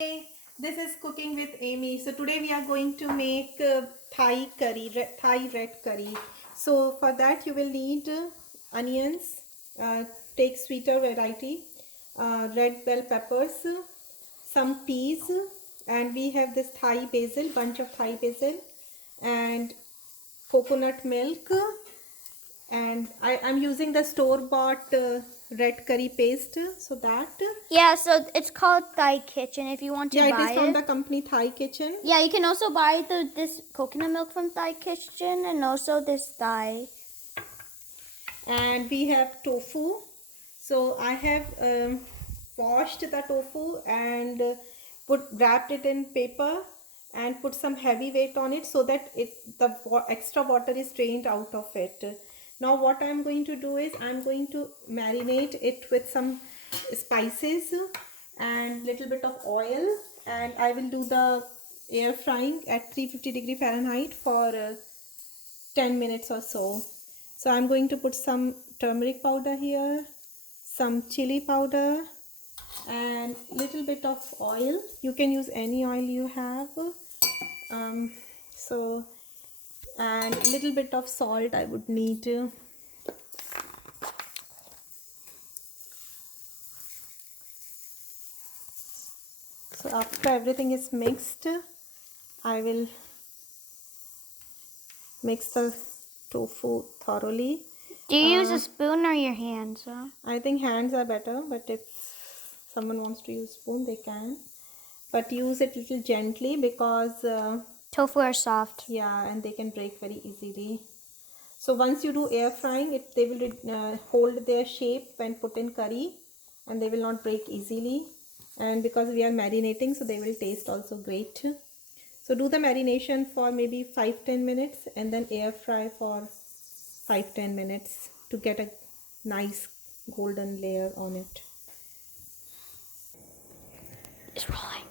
Hey, this is Cooking with Amy. So today we are going to make Thai curry, Thai red curry. So for that you will need onions, take sweeter variety, red bell peppers, some peas, and we have this Thai basil, bunch of Thai basil, and coconut milk, and I'm using the store-bought red curry paste. So that Yeah, so it's called Thai Kitchen if you want to yeah, it is buy from it. the company Thai Kitchen. Yeah, you can also buy this coconut milk from Thai Kitchen and also this Thai. And we have tofu. So I have washed the tofu and wrapped it in paper and put some heavy weight on it so that the extra water is drained out of it. Now what I'm going to do is I'm going to marinate it with some spices and little bit of oil, and I will do the air frying at 350 degree Fahrenheit for 10 minutes or so. So I'm going to put some turmeric powder here, some chili powder, and little bit of oil. You can use any oil you have. Um, so and little bit of salt I would need. So after everything is mixed, I will mix the tofu thoroughly. Do you use a spoon or your hands? I think hands are better, but if someone wants to use spoon, they can. But use it little gently because Tofu are soft. yeah, and they can break very easily. So once you do air frying, they will hold their shape when put in curry, and they will not break easily. And because we are marinating, so they will taste also great. So do the marination for maybe 5-10 minutes and then air fry for 5-10 minutes to get a nice golden layer on it. It's rolling.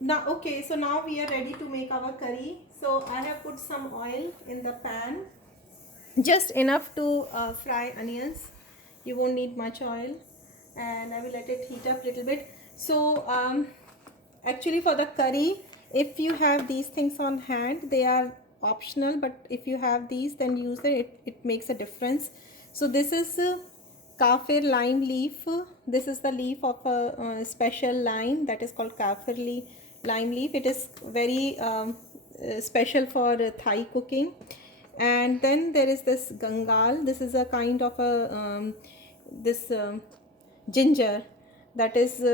Now okay, so now we are ready to make our curry. So I have put some oil in the pan, just enough to fry onions. You won't need much oil, and I will let it heat up a little bit. So actually for the curry, if you have these things on hand, they are optional, but if you have these, then use it makes a difference. So this is kaffir lime leaf. This is the leaf of a special lime that is called kaffir lime leaf. It is very special for Thai cooking. And then there is this gangal. This is a kind of a this ginger that is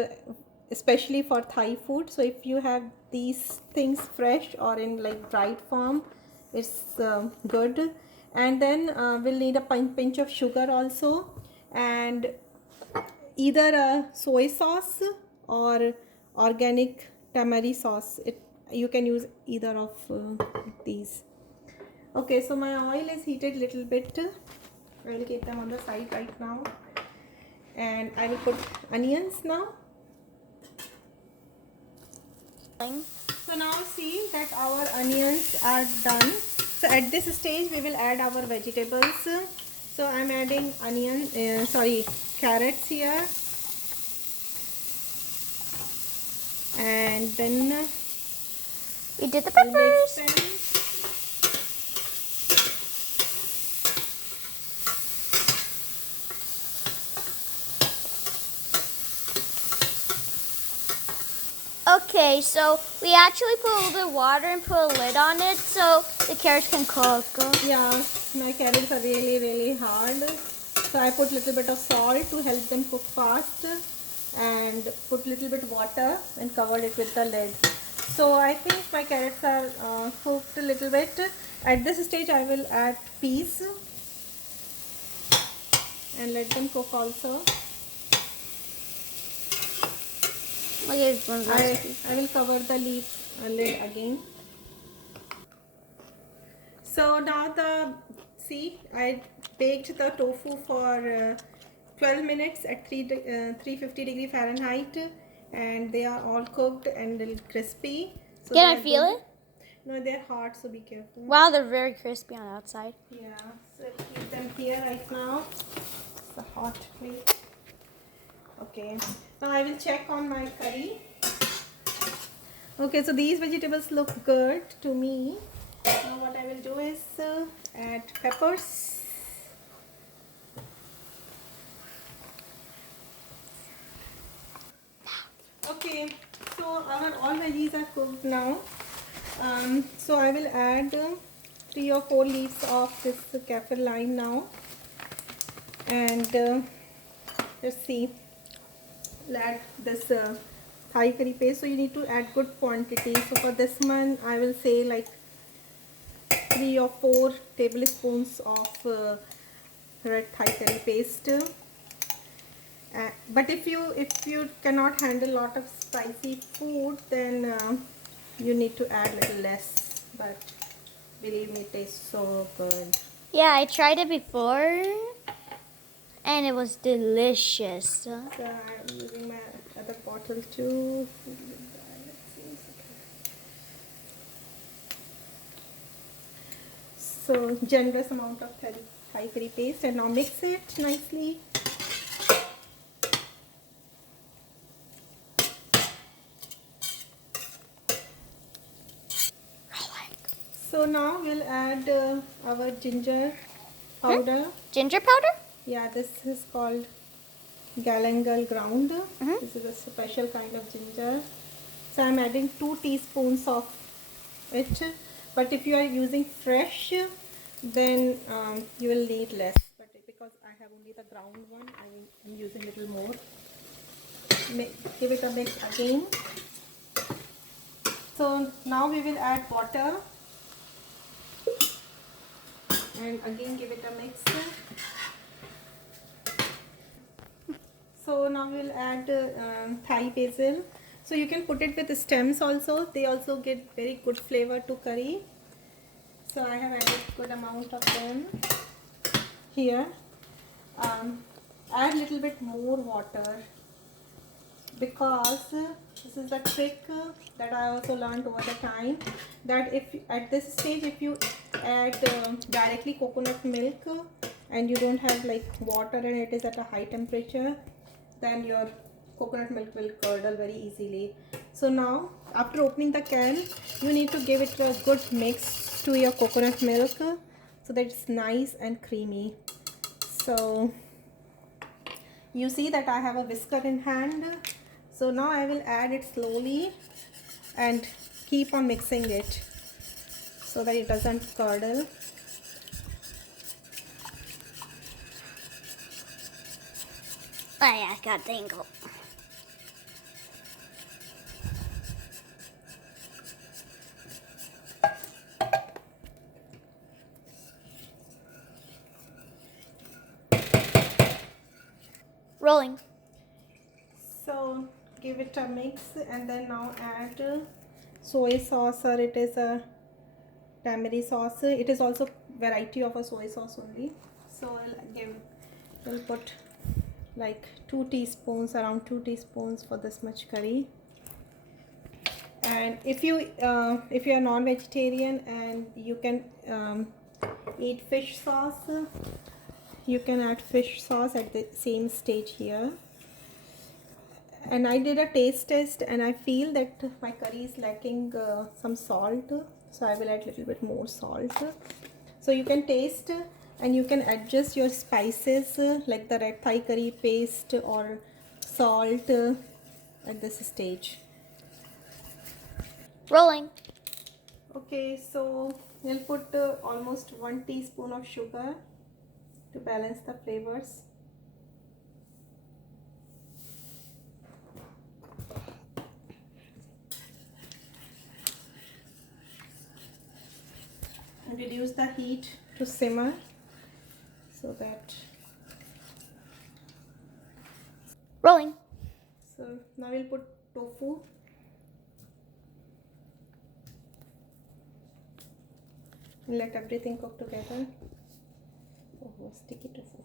especially for Thai food. So if you have these things fresh or in like dried form, it's good. And then we'll need a pinch of sugar also, and either a soy sauce or organic tamari sauce. You can use either of these. Okay, so my oil is heated little bit. I will keep them on the side right now, and I will put onions now. So now see that our onions are done. So at this stage we will add our vegetables. So I'm adding carrots here, and then You did the I'll mix peppers. them. Okay, so we actually put a little bit of water and put a lid on it so the carrots can cook. Yeah, my carrots are really hard. So I put little bit of salt to help them cook fast, and put little bit water and covered it with the lid. So I think my carrots are cooked a little bit. At this stage I will add peas and let them cook also. I will cover the lid again. So now see, I baked the tofu for 12 minutes at 350 degree Fahrenheit, and they are all cooked and a little crispy. So Can I feel it? No, they're hot, so be careful. Wow, they're very crispy on the outside. Yeah, so keep them here right now. It's a hot plate. Okay, now I will check on my curry. Okay, so these vegetables look good to me. Now what I will do is add peppers. Okay, so our all veggies are cooked now. So I will add 3 or 4 leaves of this kaffir lime now, and let's see. We'll add this Thai curry paste. So you need to add good quantity. So for this one, I will say like 3 or 4 tablespoons of red Thai curry paste. But if you cannot handle a lot of spicy food, then you need to add a little less. But believe me, it tastes so good. Yeah, I tried it before and it was delicious. So I'm using my other bottle too. So generous amount of Thai curry paste, and now mix it nicely. So now we'll add our ginger powder. Ginger powder? Yeah, this is called galangal ground. This is a special kind of ginger. So I'm adding 2 teaspoons of it. But if you are using fresh, then you will need less. But because I have only the ground one, I'm using a little more. Give it a mix again. So now we will add water. And again give it a mix. So now we'll add Thai basil. So you can put it with stems also. They also get very good flavor to curry. So I have added good amount of them here. Add little bit more water, because this is a trick that I also learned over the time, that if at this stage if you add directly coconut milk and you don't have like water and it is at a high temperature, then your coconut milk will curdle very easily. So now after opening the can, you need to give it a good mix to your coconut milk so that it's nice and creamy. So you see that I have a whisker in hand. So now I will add it slowly and keep on mixing it so that it doesn't curdle. Oh yeah, I got tangled. Rolling. So give it a mix and then now add soy sauce, or it is a tamari sauce. It is also variety of a soy sauce only. So I'll put like 2 teaspoons, around 2 teaspoons for this much curry. And if you are non-vegetarian and you can eat fish sauce, you can add fish sauce at the same stage here. And I did a taste test and I feel that my curry is lacking some salt, so I will add a little bit more salt. So you can taste and you can adjust your spices like the red Thai curry paste or salt at this stage. Rolling. Okay, so we'll put almost 1 teaspoon of sugar to balance the flavors. And reduce the heat to simmer so that. Rolling. So now we'll put tofu. And let everything cook together. Oh, sticky tofu.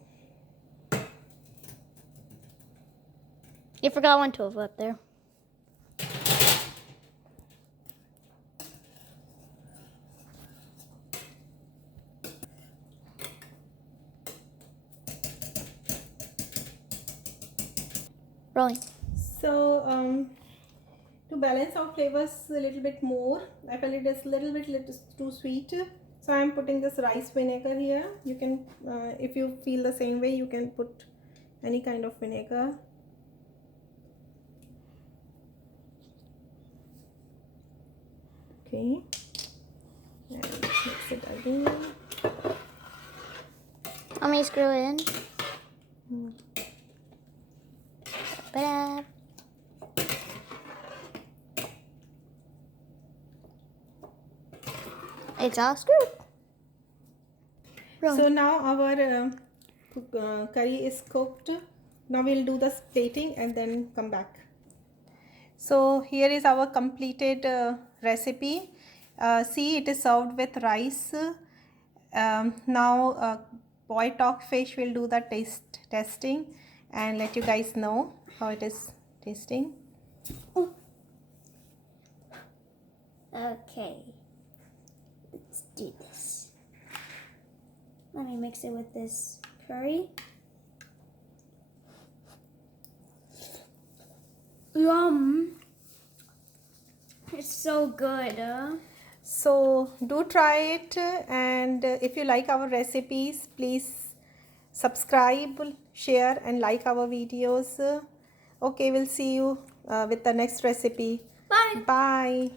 You forgot one tofu up there. Rolling. So to balance our flavors a little bit more, I felt it is a little too sweet. So I am putting this rice vinegar here. You can, if you feel the same way, you can put any kind of vinegar. Okay, and mix it again. Let me screw it in. Ba-da. It's all screwed. So now our curry is cooked. Now we'll do the plating and then come back. So here is our completed recipe. See, it is served with rice. Now Boy Talk Fish will do the testing and let you guys know how it is tasting. Okay. Let's do this. Let me mix it with this curry. Yum. It's so good. So do try it, and if you like our recipes, please subscribe, share and like our videos. Okay, we'll see you with the next recipe. Bye. Bye.